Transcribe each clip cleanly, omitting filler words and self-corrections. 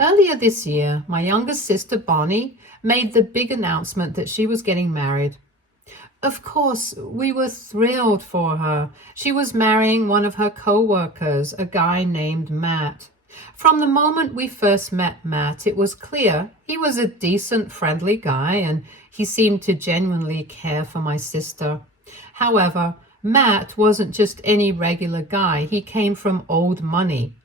Earlier this year, my youngest sister Bonnie made the big announcement that she was getting married. Of course, we were thrilled for her. She was marrying one of her coworkers, a guy named Matt. From the moment we first met Matt, it was clear he was a decent, friendly guy and he seemed to genuinely care for my sister. However, Matt wasn't just any regular guy. He came from old money.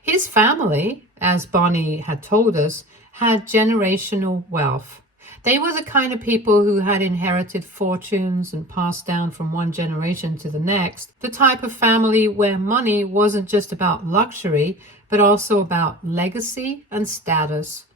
His family, as Bonnie had told us, had generational wealth. They were the kind of people who had inherited fortunes and passed down from one generation to the next, the type of family where money wasn't just about luxury, but also about legacy and status.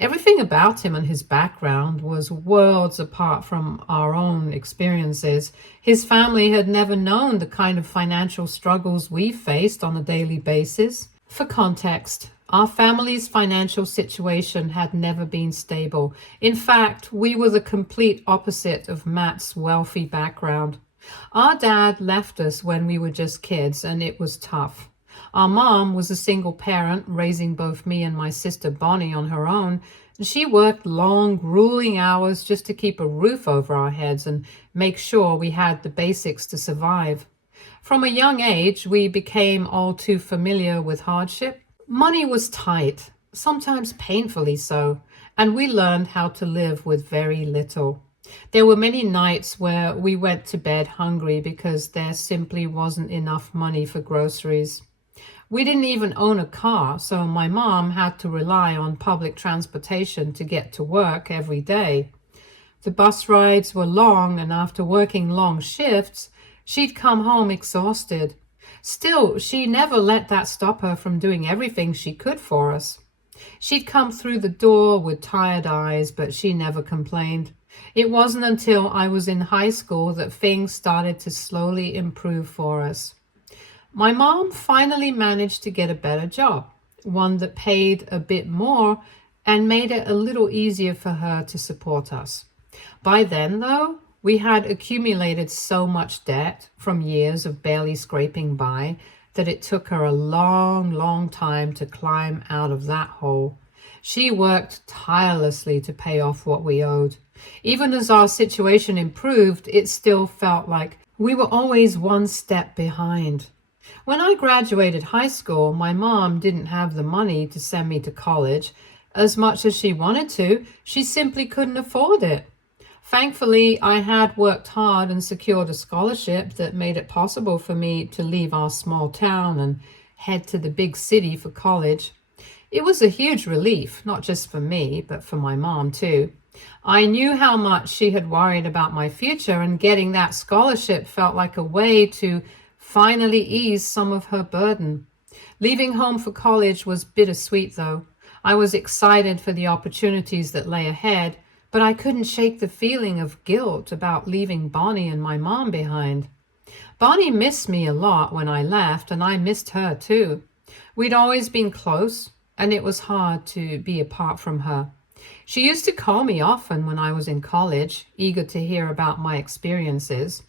Everything about him and his background was worlds apart from our own experiences. His family had never known the kind of financial struggles we faced on a daily basis. For context, our family's financial situation had never been stable. In fact, we were the complete opposite of Matt's wealthy background. Our dad left us when we were just kids, and it was tough. Our mom was a single parent, raising both me and my sister Bonnie on her own. She worked long, grueling hours just to keep a roof over our heads and make sure we had the basics to survive. From a young age, we became all too familiar with hardship. Money was tight, sometimes painfully so, and we learned how to live with very little. There were many nights where we went to bed hungry because there simply wasn't enough money for groceries. We didn't even own a car, so my mom had to rely on public transportation to get to work every day. The bus rides were long, and after working long shifts, she'd come home exhausted. Still, she never let that stop her from doing everything she could for us. She'd come through the door with tired eyes, but she never complained. It wasn't until I was in high school that things started to slowly improve for us. My mom finally managed to get a better job, one that paid a bit more and made it a little easier for her to support us. By then, though, we had accumulated so much debt from years of barely scraping by that it took her a long, long time to climb out of that hole. She worked tirelessly to pay off what we owed. Even as our situation improved, it still felt like we were always one step behind. When I graduated high school, my mom didn't have the money to send me to college. As much as she wanted to, she simply couldn't afford it. Thankfully, I had worked hard and secured a scholarship that made it possible for me to leave our small town and head to the big city for college. It was a huge relief, not just for me, but for my mom too. I knew how much she had worried about my future, and getting that scholarship felt like a way to finally ease some of her burden. Leaving home for college was bittersweet, though. I was excited for the opportunities that lay ahead, but I couldn't shake the feeling of guilt about leaving Bonnie and my mom behind. Bonnie missed me a lot when I left, and I missed her too. We'd always been close, and it was hard to be apart from her. She used to call me often when I was in college, eager to hear about my experiences.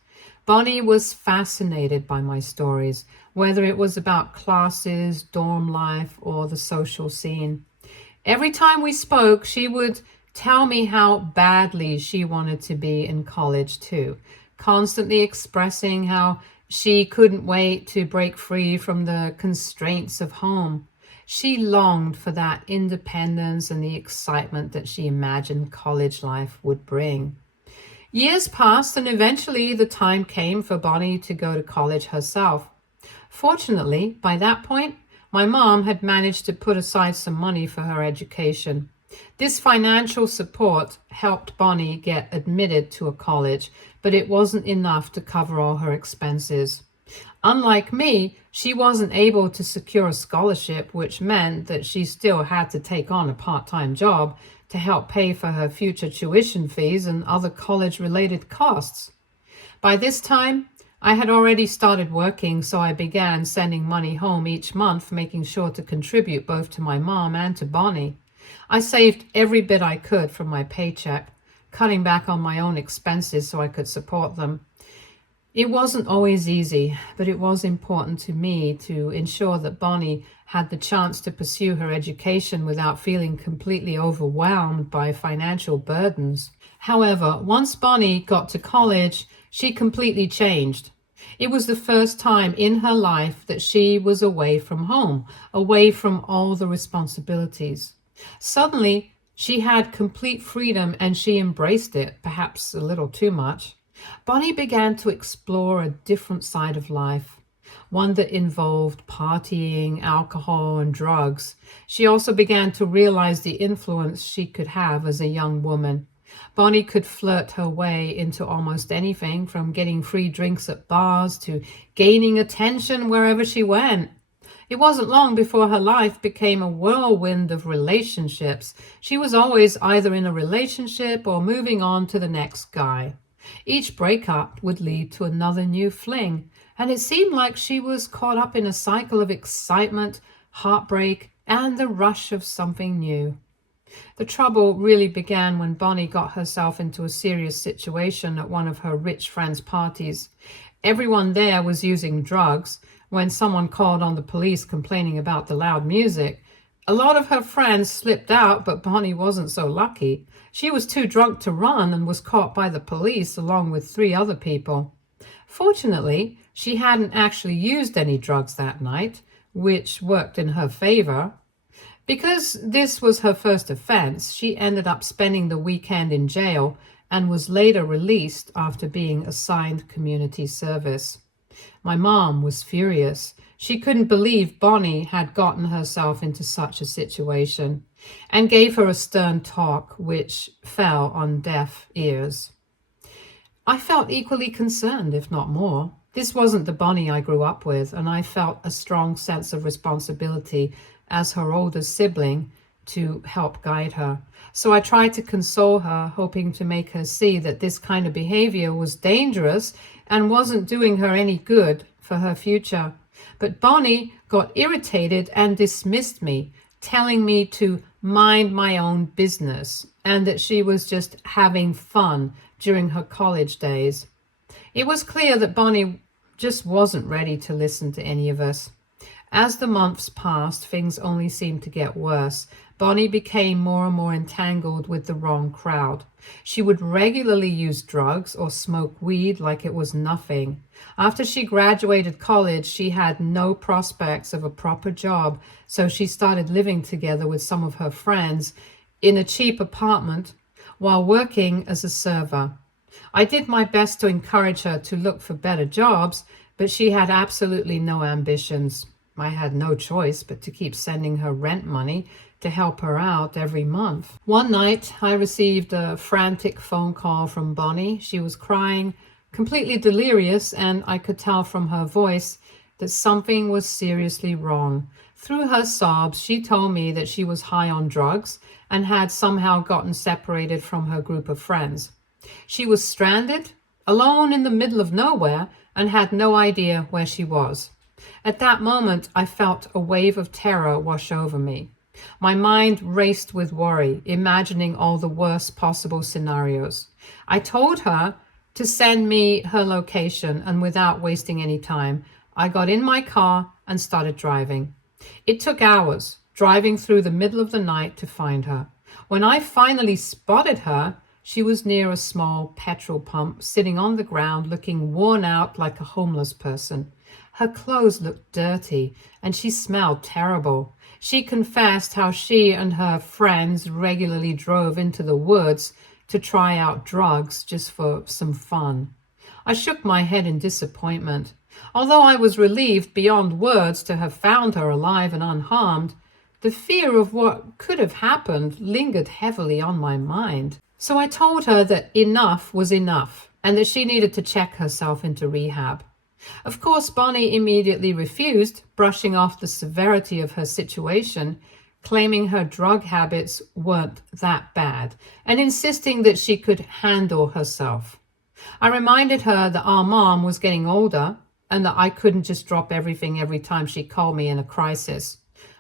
Bonnie was fascinated by my stories, whether it was about classes, dorm life, or the social scene. Every time we spoke, she would tell me how badly she wanted to be in college too, constantly expressing how she couldn't wait to break free from the constraints of home. She longed for that independence and the excitement that she imagined college life would bring. Years passed, and eventually the time came for Bonnie to go to college herself. Fortunately, by that point, my mom had managed to put aside some money for her education. This financial support helped Bonnie get admitted to a college, but it wasn't enough to cover all her expenses. Unlike me, she wasn't able to secure a scholarship, which meant that she still had to take on a part-time job to help pay for her future tuition fees and other college-related costs. By this time, I had already started working, so I began sending money home each month, making sure to contribute both to my mom and to Bonnie. I saved every bit I could from my paycheck, cutting back on my own expenses so I could support them. It wasn't always easy, but it was important to me to ensure that Bonnie had the chance to pursue her education without feeling completely overwhelmed by financial burdens. However, once Bonnie got to college, she completely changed. It was the first time in her life that she was away from home, away from all the responsibilities. Suddenly, she had complete freedom and she embraced it, perhaps a little too much. Bonnie began to explore a different side of life, one that involved partying, alcohol, and drugs. She also began to realize the influence she could have as a young woman. Bonnie could flirt her way into almost anything, from getting free drinks at bars to gaining attention wherever she went. It wasn't long before her life became a whirlwind of relationships. She was always either in a relationship or moving on to the next guy. Each breakup would lead to another new fling, and it seemed like she was caught up in a cycle of excitement, heartbreak, and the rush of something new. The trouble really began when Bonnie got herself into a serious situation at one of her rich friends' parties. Everyone there was using drugs when someone called on the police complaining about the loud music. A lot of her friends slipped out, but Bonnie wasn't so lucky. She was too drunk to run and was caught by the police along with 3 other people. Fortunately, she hadn't actually used any drugs that night, which worked in her favor. Because this was her first offense, she ended up spending the weekend in jail and was later released after being assigned community service. My mom was furious. She couldn't believe Bonnie had gotten herself into such a situation and gave her a stern talk which fell on deaf ears. I felt equally concerned, if not more. This wasn't the Bonnie I grew up with, and I felt a strong sense of responsibility as her older sibling to help guide her. So I tried to console her, hoping to make her see that this kind of behavior was dangerous and wasn't doing her any good for her future. But Bonnie got irritated and dismissed me, telling me to mind my own business and that she was just having fun during her college days. It was clear that Bonnie just wasn't ready to listen to any of us. As the months passed, things only seemed to get worse. Bonnie became more and more entangled with the wrong crowd. She would regularly use drugs or smoke weed like it was nothing. After she graduated college, she had no prospects of a proper job, so she started living together with some of her friends in a cheap apartment while working as a server. I did my best to encourage her to look for better jobs, but she had absolutely no ambitions. I had no choice but to keep sending her rent money to help her out every month. One night, I received a frantic phone call from Bonnie. She was crying, completely delirious, and I could tell from her voice that something was seriously wrong. Through her sobs, she told me that she was high on drugs and had somehow gotten separated from her group of friends. She was stranded, alone in the middle of nowhere, and had no idea where she was. At that moment, I felt a wave of terror wash over me. My mind raced with worry, imagining all the worst possible scenarios. I told her to send me her location, and without wasting any time, I got in my car and started driving. It took hours, driving through the middle of the night to find her. When I finally spotted her, she was near a small petrol pump, sitting on the ground, looking worn out like a homeless person. Her clothes looked dirty, and she smelled terrible. She confessed how she and her friends regularly drove into the woods to try out drugs just for some fun. I shook my head in disappointment. Although I was relieved beyond words to have found her alive and unharmed, the fear of what could have happened lingered heavily on my mind. So I told her that enough was enough and that she needed to check herself into rehab. Of course, Bonnie immediately refused, brushing off the severity of her situation, claiming her drug habits weren't that bad, and insisting that she could handle herself. I reminded her that our mom was getting older and that I couldn't just drop everything every time she called me in a crisis.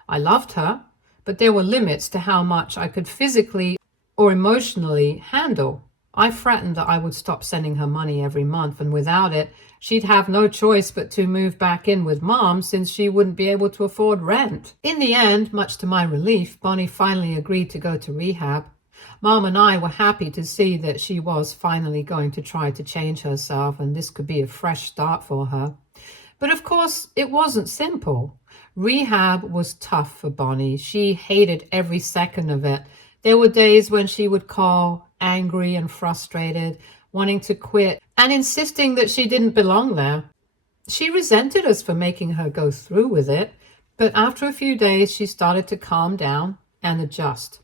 I loved her, but there were limits to how much I could physically or emotionally handle. I threatened that I would stop sending her money every month, and without it, she'd have no choice but to move back in with Mom since she wouldn't be able to afford rent. In the end, much to my relief, Bonnie finally agreed to go to rehab. Mom and I were happy to see that she was finally going to try to change herself, and this could be a fresh start for her. But of course, it wasn't simple. Rehab was tough for Bonnie. She hated every second of it. There were days when she would call, angry and frustrated, wanting to quit, and insisting that she didn't belong there. She resented us for making her go through with it, but after a few days, she started to calm down and adjust.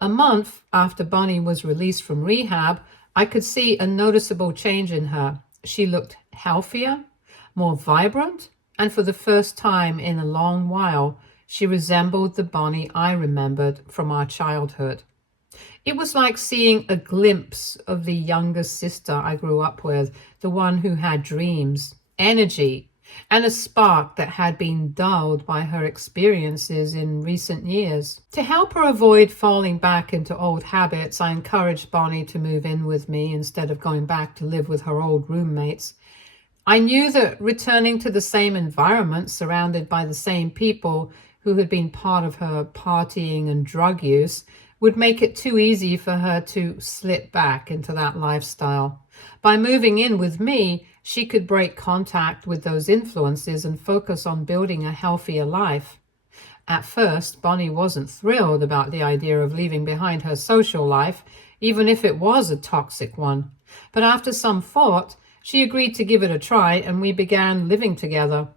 A month after Bonnie was released from rehab, I could see a noticeable change in her. She looked healthier, more vibrant, and for the first time in a long while, she resembled the Bonnie I remembered from our childhood. It was like seeing a glimpse of the younger sister I grew up with, the one who had dreams, energy, and a spark that had been dulled by her experiences in recent years. To help her avoid falling back into old habits, I encouraged Bonnie to move in with me instead of going back to live with her old roommates. I knew that returning to the same environment, surrounded by the same people who had been part of her partying and drug use, would make it too easy for her to slip back into that lifestyle. By moving in with me, she could break contact with those influences and focus on building a healthier life. At first, Bonnie wasn't thrilled about the idea of leaving behind her social life, even if it was a toxic one. But after some thought, she agreed to give it a try, and we began living together.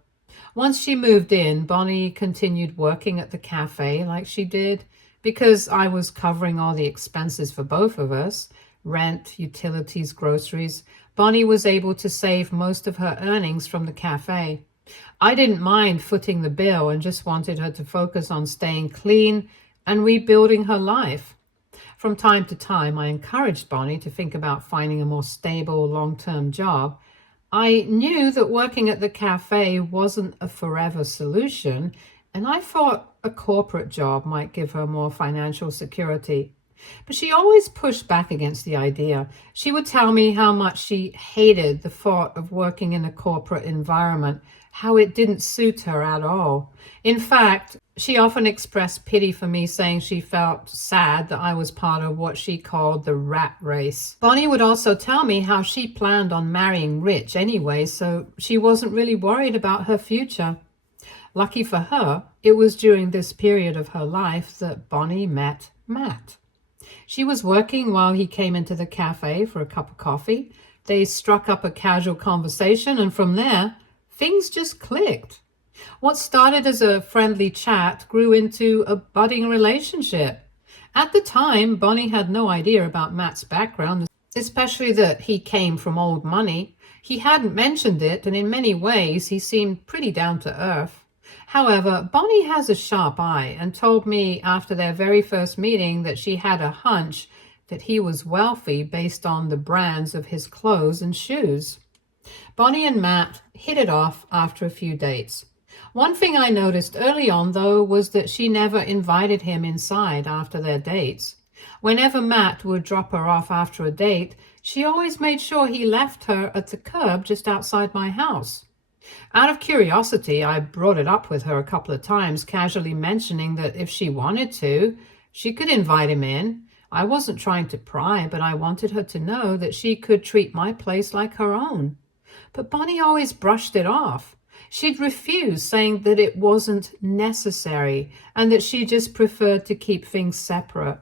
Once she moved in, Bonnie continued working at the cafe like she did. Because I was covering all the expenses for both of us, rent, utilities, groceries, Bonnie was able to save most of her earnings from the cafe. I didn't mind footing the bill and just wanted her to focus on staying clean and rebuilding her life. From time to time, I encouraged Bonnie to think about finding a more stable, long-term job. I knew that working at the cafe wasn't a forever solution, and I thought a corporate job might give her more financial security. But she always pushed back against the idea. She would tell me how much she hated the thought of working in a corporate environment, how it didn't suit her at all. In fact, she often expressed pity for me, saying she felt sad that I was part of what she called the rat race. Bonnie would also tell me how she planned on marrying rich anyway, so she wasn't really worried about her future. Lucky for her, it was during this period of her life that Bonnie met Matt. She was working while he came into the cafe for a cup of coffee. They struck up a casual conversation, and from there, things just clicked. What started as a friendly chat grew into a budding relationship. At the time, Bonnie had no idea about Matt's background, especially that he came from old money. He hadn't mentioned it, and in many ways, he seemed pretty down to earth. However, Bonnie has a sharp eye and told me after their very first meeting that she had a hunch that he was wealthy based on the brands of his clothes and shoes. Bonnie and Matt hit it off after a few dates. One thing I noticed early on, though, was that she never invited him inside after their dates. Whenever Matt would drop her off after a date, she always made sure he left her at the curb just outside my house. Out of curiosity, I brought it up with her a couple of times, casually mentioning that if she wanted to, she could invite him in. I wasn't trying to pry, but I wanted her to know that she could treat my place like her own. But Bonnie always brushed it off. She'd refuse, saying that it wasn't necessary and that she just preferred to keep things separate.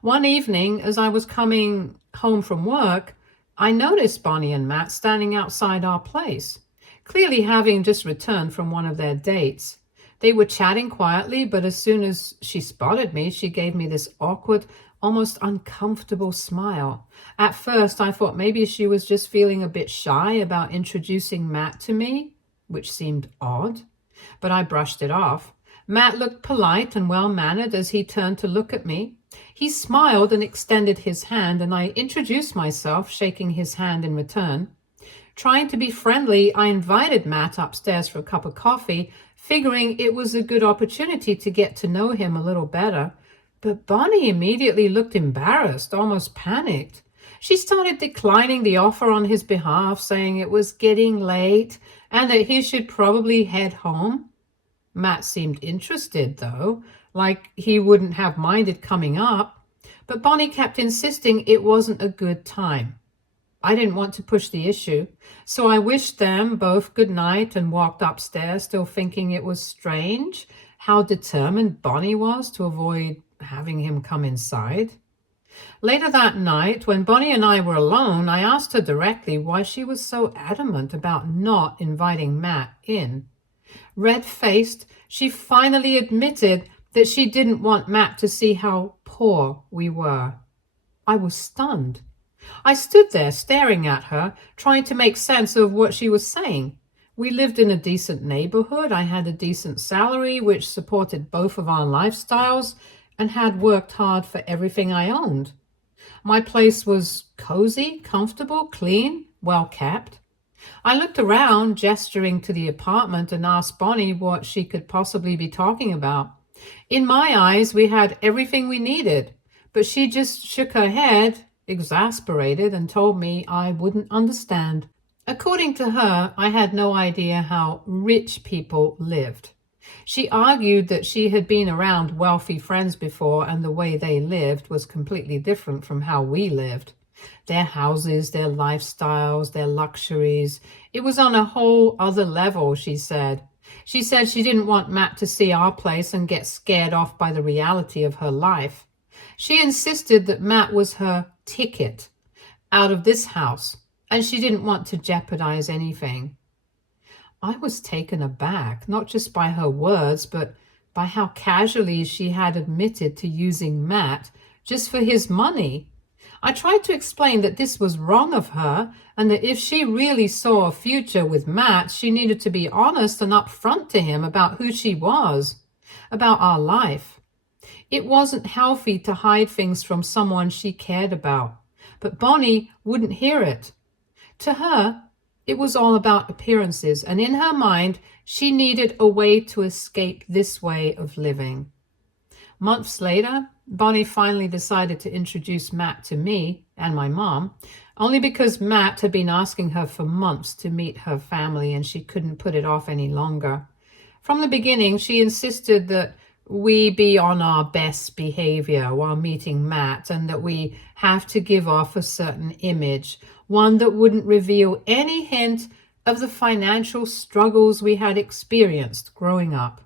One evening, as I was coming home from work, I noticed Bonnie and Matt standing outside our place, clearly having just returned from one of their dates. They were chatting quietly, but as soon as she spotted me, she gave me this awkward, almost uncomfortable smile. At first, I thought maybe she was just feeling a bit shy about introducing Matt to me, which seemed odd, but I brushed it off. Matt looked polite and well-mannered as he turned to look at me. He smiled and extended his hand, and I introduced myself, shaking his hand in return. Trying to be friendly, I invited Matt upstairs for a cup of coffee, figuring it was a good opportunity to get to know him a little better. But Bonnie immediately looked embarrassed, almost panicked. She started declining the offer on his behalf, saying it was getting late and that he should probably head home. Matt seemed interested, though, like he wouldn't have minded coming up, but Bonnie kept insisting it wasn't a good time. I didn't want to push the issue, so I wished them both good night and walked upstairs, still thinking it was strange how determined Bonnie was to avoid having him come inside. Later that night, when Bonnie and I were alone, I asked her directly why she was so adamant about not inviting Matt in. Red-faced, she finally admitted that she didn't want Matt to see how poor we were. I was stunned. I stood there staring at her, trying to make sense of what she was saying. We lived in a decent neighborhood. I had a decent salary, which supported both of our lifestyles, and had worked hard for everything I owned. My place was cozy, comfortable, clean, well kept. I looked around, gesturing to the apartment, and asked Bonnie what she could possibly be talking about. In my eyes, we had everything we needed, but she just shook her head, exasperated, and told me I wouldn't understand. According to her, I had no idea how rich people lived. She argued that she had been around wealthy friends before and the way they lived was completely different from how we lived. Their houses, their lifestyles, their luxuries. It was on a whole other level, she said. She said she didn't want Matt to see our place and get scared off by the reality of her life. She insisted that Matt was her ticket out of this house, and she didn't want to jeopardize anything. I was taken aback, not just by her words, but by how casually she had admitted to using Matt just for his money. I tried to explain that this was wrong of her, and that if she really saw a future with Matt, she needed to be honest and upfront to him about who she was, about our life. It wasn't healthy to hide things from someone she cared about, but Bonnie wouldn't hear it. To her, it was all about appearances, and in her mind, she needed a way to escape this way of living. Months later, Bonnie finally decided to introduce Matt to me and my mom, only because Matt had been asking her for months to meet her family and she couldn't put it off any longer. From the beginning, she insisted that we be on our best behavior while meeting Matt and that we have to give off a certain image, one that wouldn't reveal any hint of the financial struggles we had experienced growing up.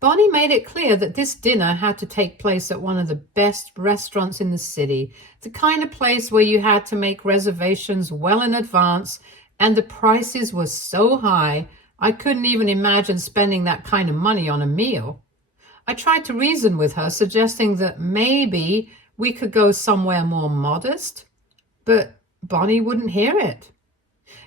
Bonnie made it clear that this dinner had to take place at one of the best restaurants in the city, the kind of place where you had to make reservations well in advance, and the prices were so high I couldn't even imagine spending that kind of money on a meal. I tried to reason with her, suggesting that maybe we could go somewhere more modest, but Bonnie wouldn't hear it.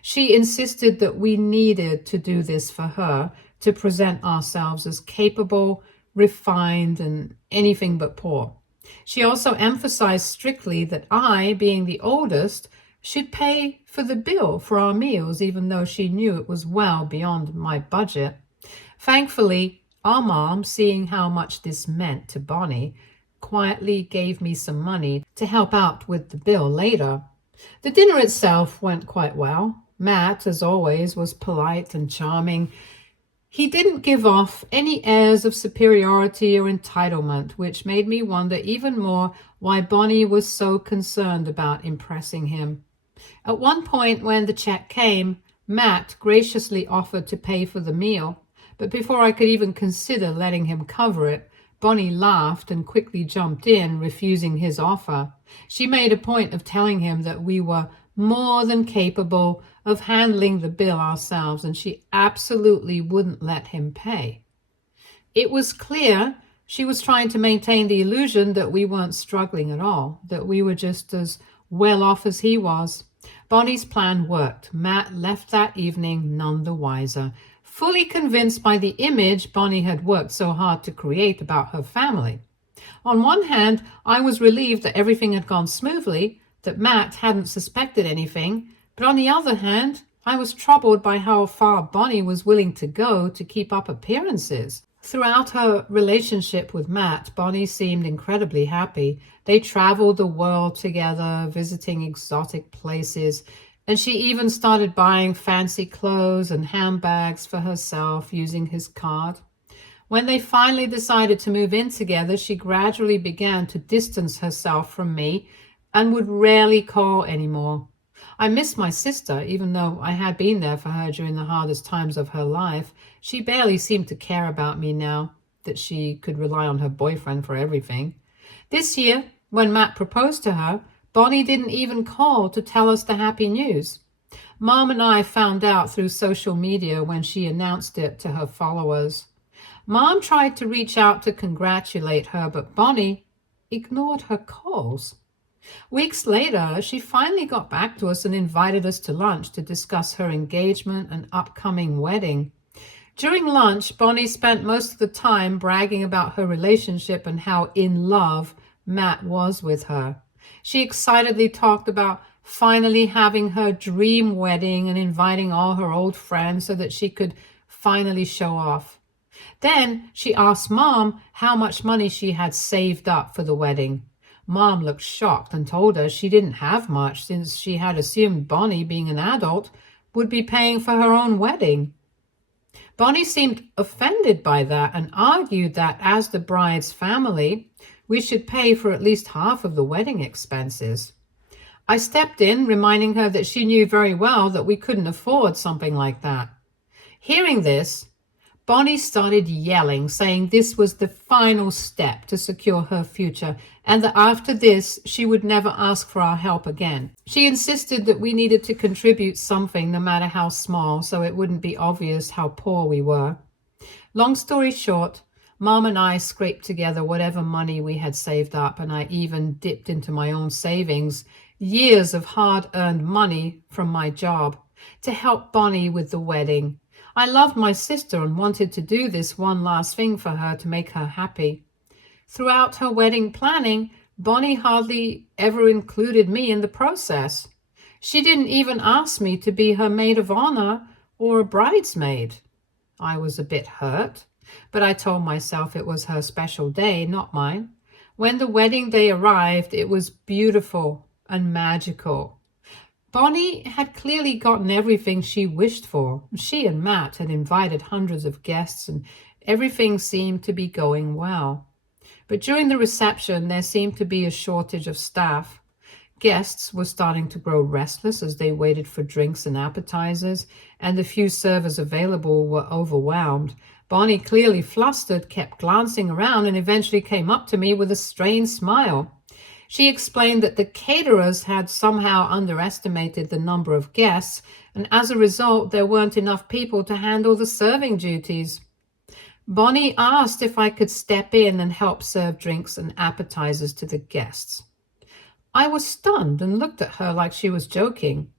She insisted that we needed to do this for her, to present ourselves as capable, refined, and anything but poor. She also emphasized strictly that I, being the oldest, should pay for the bill for our meals, even though she knew it was well beyond my budget. Thankfully, our mom, seeing how much this meant to Bonnie, quietly gave me some money to help out with the bill later. The dinner itself went quite well. Matt, as always, was polite and charming. He didn't give off any airs of superiority or entitlement, which made me wonder even more why Bonnie was so concerned about impressing him. At one point, when the check came, Matt graciously offered to pay for the meal, but before I could even consider letting him cover it, Bonnie laughed and quickly jumped in, refusing his offer. She made a point of telling him that we were more than capable of handling the bill ourselves, and she absolutely wouldn't let him pay. It was clear she was trying to maintain the illusion that we weren't struggling at all, that we were just as well off as he was. Bonnie's plan worked. Matt left that evening none the wiser, fully convinced by the image Bonnie had worked so hard to create about her family. On one hand, I was relieved that everything had gone smoothly, that Matt hadn't suspected anything, but on the other hand, I was troubled by how far Bonnie was willing to go to keep up appearances. Throughout her relationship with Matt, Bonnie seemed incredibly happy. They traveled the world together, visiting exotic places, and she even started buying fancy clothes and handbags for herself using his card. When they finally decided to move in together, she gradually began to distance herself from me and would rarely call anymore. I missed my sister, even though I had been there for her during the hardest times of her life. She barely seemed to care about me now that she could rely on her boyfriend for everything. This year, when Matt proposed to her, Bonnie didn't even call to tell us the happy news. Mom and I found out through social media when she announced it to her followers. Mom tried to reach out to congratulate her, but Bonnie ignored her calls. Weeks later, she finally got back to us and invited us to lunch to discuss her engagement and upcoming wedding. During lunch, Bonnie spent most of the time bragging about her relationship and how in love Matt was with her. She excitedly talked about finally having her dream wedding and inviting all her old friends so that she could finally show off. Then she asked Mom how much money she had saved up for the wedding. Mom looked shocked and told her she didn't have much since she had assumed Bonnie, being an adult, would be paying for her own wedding. Bonnie seemed offended by that and argued that as the bride's family, we should pay for at least half of the wedding expenses. I stepped in, reminding her that she knew very well that we couldn't afford something like that. Hearing this, Bonnie started yelling, saying this was the final step to secure her future and that after this she would never ask for our help again. She insisted that we needed to contribute something, no matter how small, so it wouldn't be obvious how poor we were. Long story short, Mom and I scraped together whatever money we had saved up, and I even dipped into my own savings, years of hard-earned money from my job, to help Bonnie with the wedding. I loved my sister and wanted to do this one last thing for her to make her happy. Throughout her wedding planning, Bonnie hardly ever included me in the process. She didn't even ask me to be her maid of honor or a bridesmaid. I was a bit hurt, but I told myself it was her special day, not mine. When the wedding day arrived, it was beautiful and magical. Bonnie had clearly gotten everything she wished for. She and Matt had invited hundreds of guests and everything seemed to be going well. But during the reception, there seemed to be a shortage of staff. Guests were starting to grow restless as they waited for drinks and appetizers, and the few servers available were overwhelmed. Bonnie, clearly flustered, kept glancing around and eventually came up to me with a strained smile. She explained that the caterers had somehow underestimated the number of guests, and as a result, there weren't enough people to handle the serving duties. Bonnie asked if I could step in and help serve drinks and appetizers to the guests. I was stunned and looked at her like she was joking.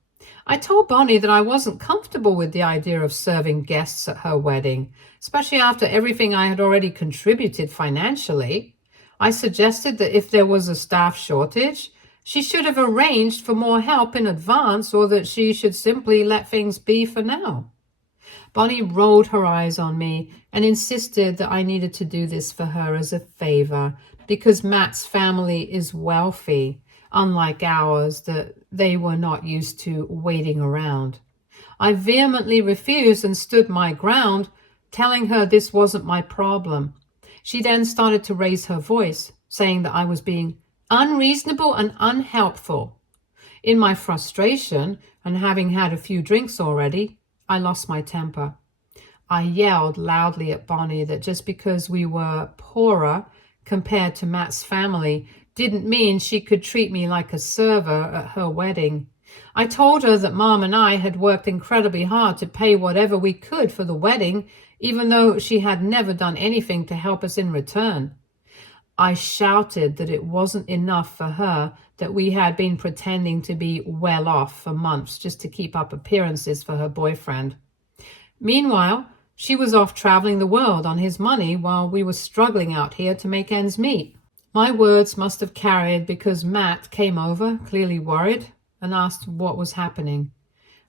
I told Bonnie that I wasn't comfortable with the idea of serving guests at her wedding, especially after everything I had already contributed financially. I suggested that if there was a staff shortage, she should have arranged for more help in advance, or that she should simply let things be for now. Bonnie rolled her eyes on me and insisted that I needed to do this for her as a favor because Matt's family is wealthy, unlike ours, that they were not used to waiting around. I vehemently refused and stood my ground, telling her this wasn't my problem. She then started to raise her voice, saying that I was being unreasonable and unhelpful. In my frustration, and having had a few drinks already, I lost my temper. I yelled loudly at Bonnie that just because we were poorer compared to Matt's family didn't mean she could treat me like a server at her wedding. I told her that Mom and I had worked incredibly hard to pay whatever we could for the wedding, even though she had never done anything to help us in return. I shouted that it wasn't enough for her that we had been pretending to be well off for months just to keep up appearances for her boyfriend. Meanwhile, she was off traveling the world on his money while we were struggling out here to make ends meet. My words must have carried because Matt came over, clearly worried, and asked what was happening.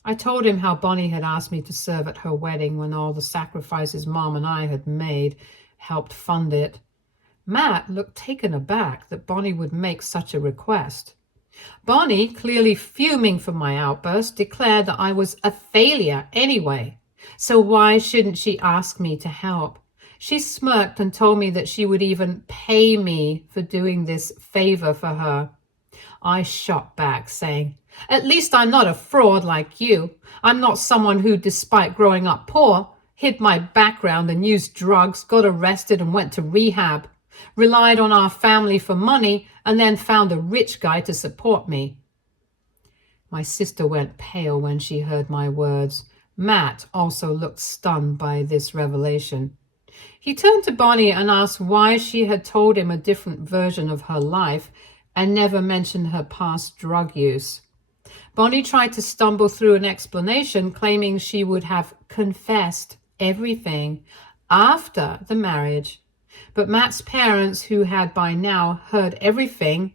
I told him how Bonnie had asked me to serve at her wedding when all the sacrifices Mom and I had made, helped fund it. Matt looked taken aback that Bonnie would make such a request. Bonnie, clearly fuming for my outburst, declared that I was a failure anyway, so why shouldn't she ask me to help? She smirked and told me that she would even pay me for doing this favor for her. I shot back, saying, "At least I'm not a fraud like you. I'm not someone who, despite growing up poor, hid my background and used drugs, got arrested and went to rehab, relied on our family for money, and then found a rich guy to support me." My sister went pale when she heard my words. Matt also looked stunned by this revelation. He turned to Bonnie and asked why she had told him a different version of her life and never mentioned her past drug use. Bonnie tried to stumble through an explanation, claiming she would have confessed everything after the marriage. But Matt's parents, who had by now heard everything,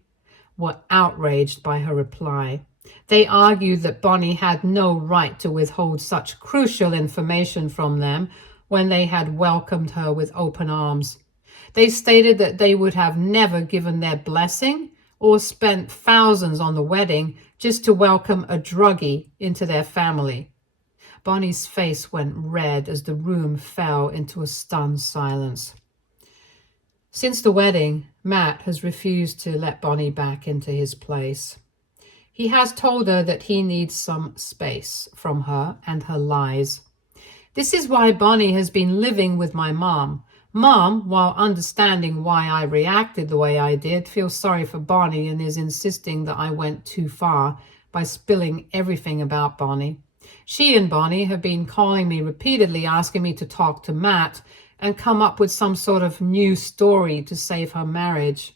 were outraged by her reply. They argued that Bonnie had no right to withhold such crucial information from them when they had welcomed her with open arms. They stated that they would have never given their blessing or spent thousands on the wedding just to welcome a druggie into their family. Bonnie's face went red as the room fell into a stunned silence. Since the wedding, Matt has refused to let Bonnie back into his place. He has told her that he needs some space from her and her lies. This is why Bonnie has been living with my mom. Mom, while understanding why I reacted the way I did, feels sorry for Bonnie and is insisting that I went too far by spilling everything about Bonnie. She and Bonnie have been calling me repeatedly, asking me to talk to Matt and come up with some sort of new story to save her marriage.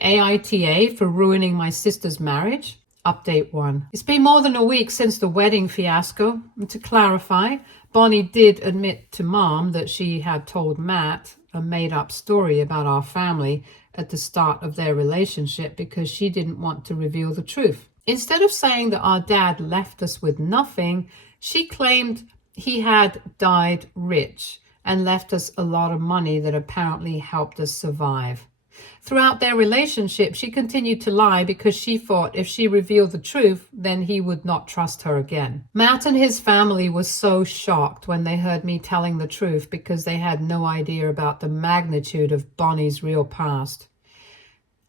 AITA for ruining my sister's marriage? Update 1. It's been more than a week since the wedding fiasco. And to clarify, Bonnie did admit to Mom that she had told Matt a made-up story about our family at the start of their relationship because she didn't want to reveal the truth. Instead of saying that our dad left us with nothing, she claimed he had died rich and left us a lot of money that apparently helped us survive. Throughout their relationship, she continued to lie because she thought if she revealed the truth, then he would not trust her again. Matt and his family were so shocked when they heard me telling the truth because they had no idea about the magnitude of Bonnie's real past.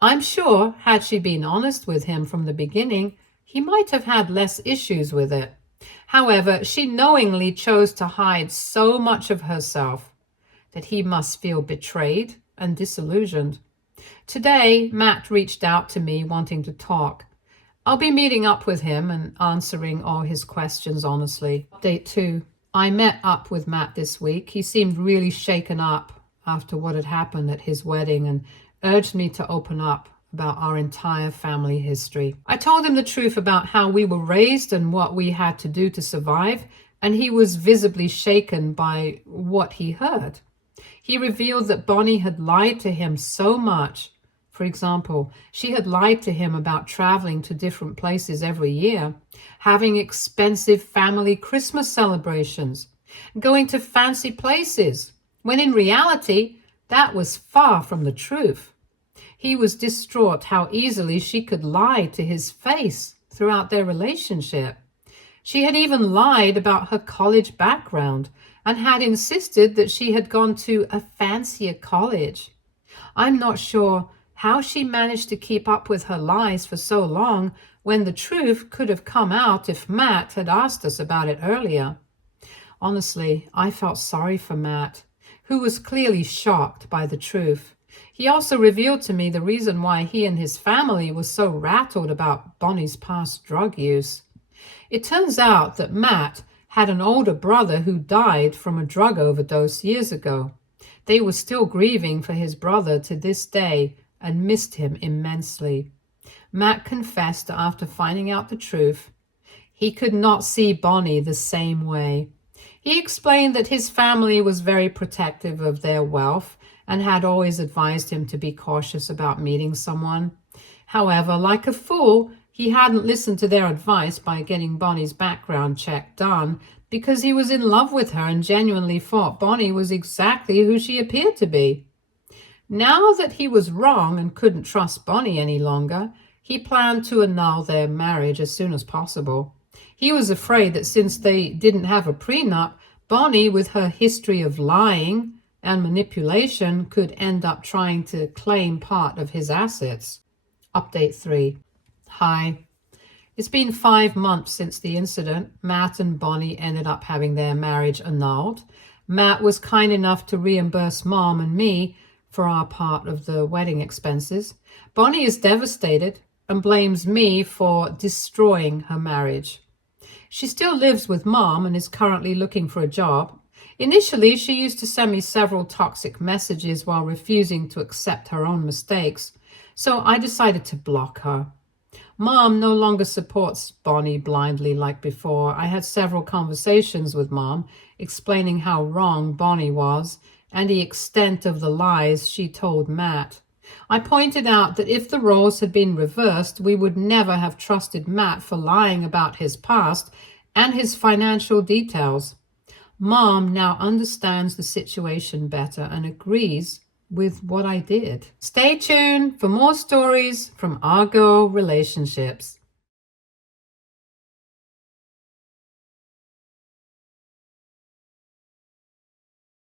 I'm sure, had she been honest with him from the beginning, he might have had less issues with it. However, she knowingly chose to hide so much of herself that he must feel betrayed and disillusioned. Today, Matt reached out to me wanting to talk. I'll be meeting up with him and answering all his questions honestly. Update 2. I met up with Matt this week. He seemed really shaken up after what had happened at his wedding and urged me to open up about our entire family history. I told him the truth about how we were raised and what we had to do to survive, and he was visibly shaken by what he heard. He revealed that Bonnie had lied to him so much. For example, she had lied to him about traveling to different places every year, having expensive family Christmas celebrations, going to fancy places, when in reality, that was far from the truth. He was distraught how easily she could lie to his face throughout their relationship. She had even lied about her college background and had insisted that she had gone to a fancier college. I'm not sure how she managed to keep up with her lies for so long when the truth could have come out if Matt had asked us about it earlier. Honestly, I felt sorry for Matt, who was clearly shocked by the truth. He also revealed to me the reason why he and his family were so rattled about Bonnie's past drug use. It turns out that Matt had an older brother who died from a drug overdose years ago. They were still grieving for his brother to this day and missed him immensely. Matt confessed after finding out the truth. He could not see Bonnie the same way. He explained that his family was very protective of their wealth and had always advised him to be cautious about meeting someone. However, like a fool, He hadn't listened to their advice by getting Bonnie's background check done because he was in love with her and genuinely thought Bonnie was exactly who she appeared to be. Now that he was wrong and couldn't trust Bonnie any longer, he planned to annul their marriage as soon as possible. He was afraid that since they didn't have a prenup, Bonnie, with her history of lying and manipulation, could end up trying to claim part of his assets. Update 3. Hi. It's been 5 months since the incident. Matt and Bonnie ended up having their marriage annulled. Matt was kind enough to reimburse Mom and me for our part of the wedding expenses. Bonnie is devastated and blames me for destroying her marriage. She still lives with Mom and is currently looking for a job. Initially, she used to send me several toxic messages while refusing to accept her own mistakes, so I decided to block her. Mom no longer supports Bonnie blindly like before. I had several conversations with Mom explaining how wrong Bonnie was and the extent of the lies she told Matt. I pointed out that if the roles had been reversed, we would never have trusted Matt for lying about his past and his financial details. Mom now understands the situation better and agrees with what I did. Stay tuned for more stories from our girl relationships.